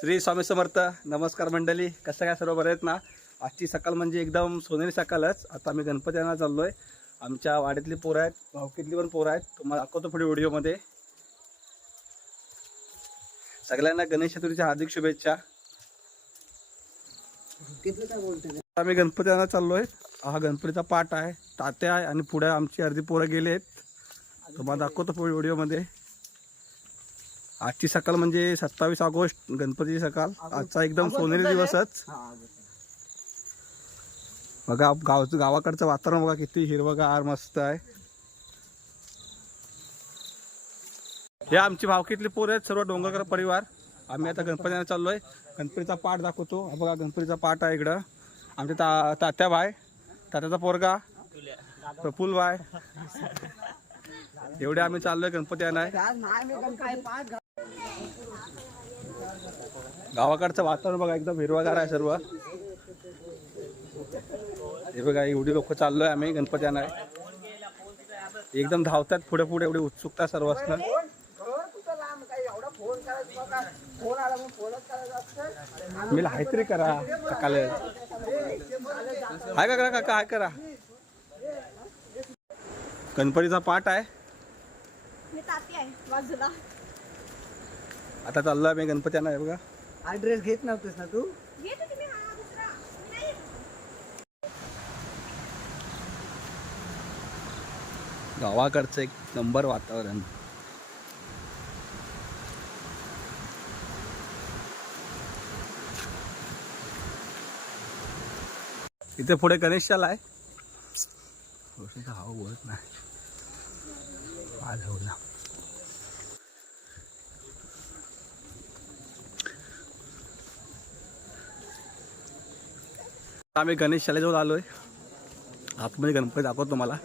श्री स्वामी समर्थ नमस्कार मंडळी. कसं काय सर्व बरं आहेत ना? आजची सकाळ म्हणजे एकदम सोनेरी सकाळच. आता आम्ही गणपतींना चाललो आहे आमच्या वाड्यातली पोरं आहेत भावकीतली पण पोरं आहेत. तुम्हाला दाखवतो पुढे व्हिडिओमध्ये. सगळ्यांना गणेश चतुर्थीच्या हार्दिक शुभेच्छा. आम्ही गणपतींना चाललो आहे हा गणपतीचा पाठ आहे. तात्या आहे आणि पुढे आमची अर्धी पोरं गेले आहेत तुम्हाला दाखवतो पुढे व्हिडिओमध्ये. आजची सकाळ म्हणजे सत्तावीस ऑगस्ट गणपतीची सकाळ. आजचा एकदम सोनेरी दिवसच. बघा गावचं गावाकडचं वातावरण बघा किती हिरवगार मस्त आहे. हे आमची भावकीतली पोरं आहेत सर्व डोंगरकर परिवार. आम्ही आता गणपतीला चाललोय. गणपतीचा पाठ दाखवतो. बघा गणपतीचा पाठ आहे इकडं. आमचे ता तात्या बाय तात्याचा पोरगा प्रफुल बाय एवढे आम्ही चाललोय गणपती आणाय गावाकडचं वातावरण बघा एकदम हिरवागार आहे सर्व. हे बघा एवढी लोक चाललोय आम्ही गणपती आणाय एकदम धावतात पुढे पुढे एवढी उत्सुकता सर्व असणार मी हाय तरी करा काकाले हाय का करा काका हाय करा. गणपतीचा पाठ आहे. आता चाललोय आम्ही गणपती आणाय बघा. हा ड्रेस घेत नव्हतेस ना तू? घेतो तुम्ही हा दुसरा. मी नाही गावाकडचं एक नंबर वातावरण. इथे पुढे गणेशशाला आहे. हवा बोलत नाही. आज हवला आम्ही गणेश शाळेजवळ आलोय आतमध्ये गणपती दाखवतो तुम्हाला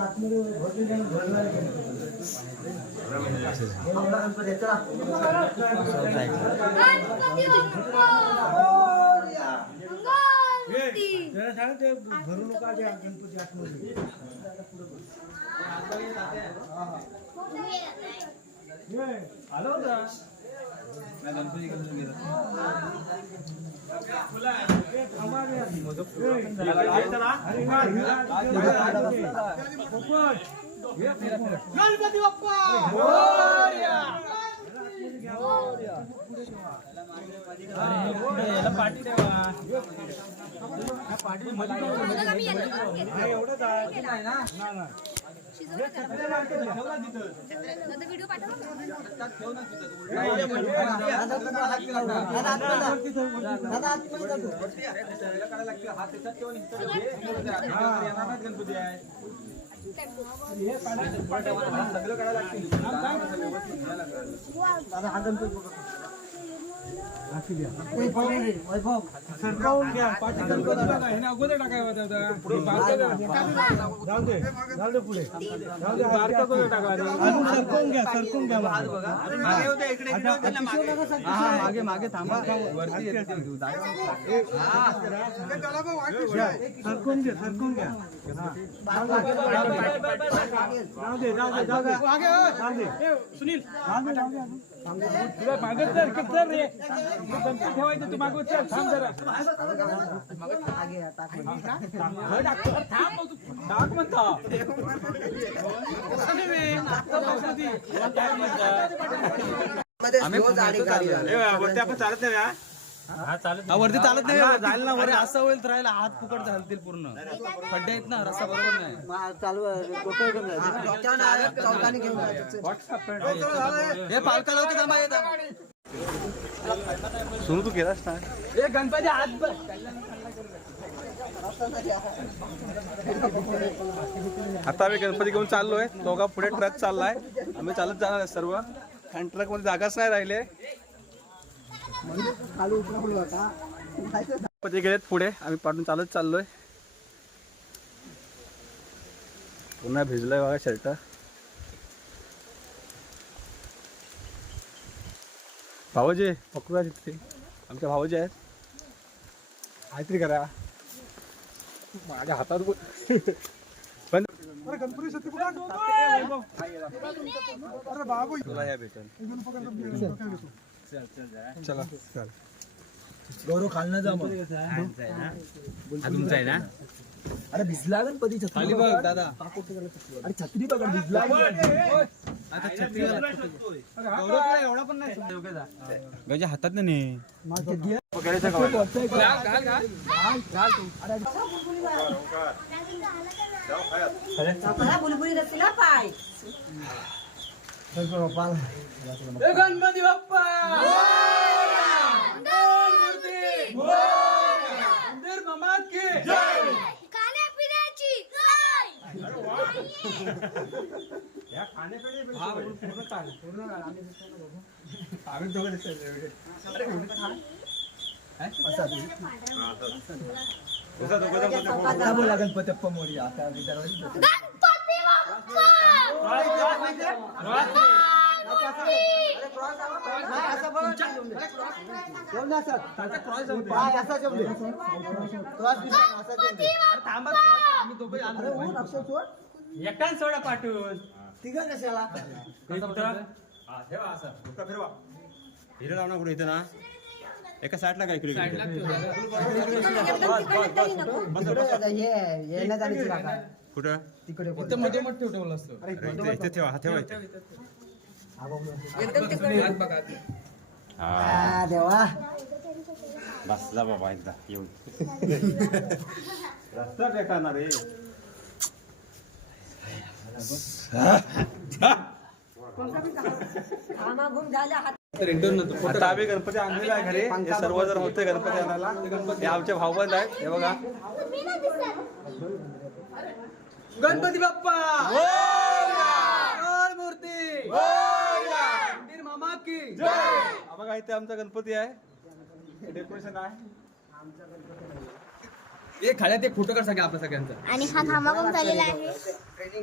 आत्मनिर्भर नाही गायला लवकर दिसतं भरू नका गणपती आतमध्ये. आलो होता. गणपती बाप्पा. एवढंच आहे ना व्हिडिओ पाठवा वैभव सरकावून घ्या पाठी गणपती बघा ह्याने अगोदर पुढे घ्या सरकून घ्या मागे मागे थांबा वरती सरकून घ्या सरकून घ्या सुनील तुला मागत चल की चल रे तू गणपती ठेवायचं तू मागत चल थांब जरा थांब टाक म्हणता असं नाही चालत नाही. हा वरती चालत नाही जायला ना वर असं होईल तर राहिला हात फुकट घालतील पूर्ण. खड्डे आहेत ना रस्ता बरोबर नाही. हे पालका लावते थांबा येतात सुरू तू केलास ना? हे गणपती हात ब- आता आम्ही गणपती घेऊन चाललोय. दोघा पुढे ट्रक चाललाय. आम्ही चालत जाणार आहे सर्व. कारण ट्रकमध्ये जागाच नाही राहिले. गेलेत पुढे. आम्ही पाठून चालत चाललोय. पुन्हा भिजलोय बघा शर्ट. भाऊजी पकडूया तिथे. आमच्या भाऊजी आहेत. काहीतरी करा. माझ्या हातात पण तुला या भेटेल. चला चल. गौरव खालनं जा मग. तुमचा आहे ना? अरे भिजला गणपती छत्री खाली बघ दादा. अरे छत्री बघा भिजला आता छत्री गौरव काय एवढा पण नाही गजा हातात नाही पकडायचं का बुलबुली रस्तीला पाय. गणपती बाप्पा! आम्ही दोघं बोला गणपती मोरया. आता एकाच सोडा पाठवून तिघं कशाला हिरं लावणार कुठे इथं ना एका साईडला काय इकडे इकडे. कुठं? तिकडे इथं मध्ये मग ठेवलं असतं. अरे इथे इथे ठेवा हा ठेवा इथे. आ, देवा. बस जा बाबा एकदा येऊन. रस्ता बेकार रे आता आम्ही गणपती आणलेला आहे घरी. हे सर्व जर होते गणपती आणायला. हे आमचे भाऊबंद आहेत. हे बघा. गणपती बाप्पा! जय मूर्ती! मंदिर मामा की हा बघा इथे आमचा गणपती आहे. डेकोरेशन आहे. हे खाड्यात एक फोटो काढ सगळ्या आपल्या सगळ्यांचा. आणि हा घामाघूम झालेला आहे.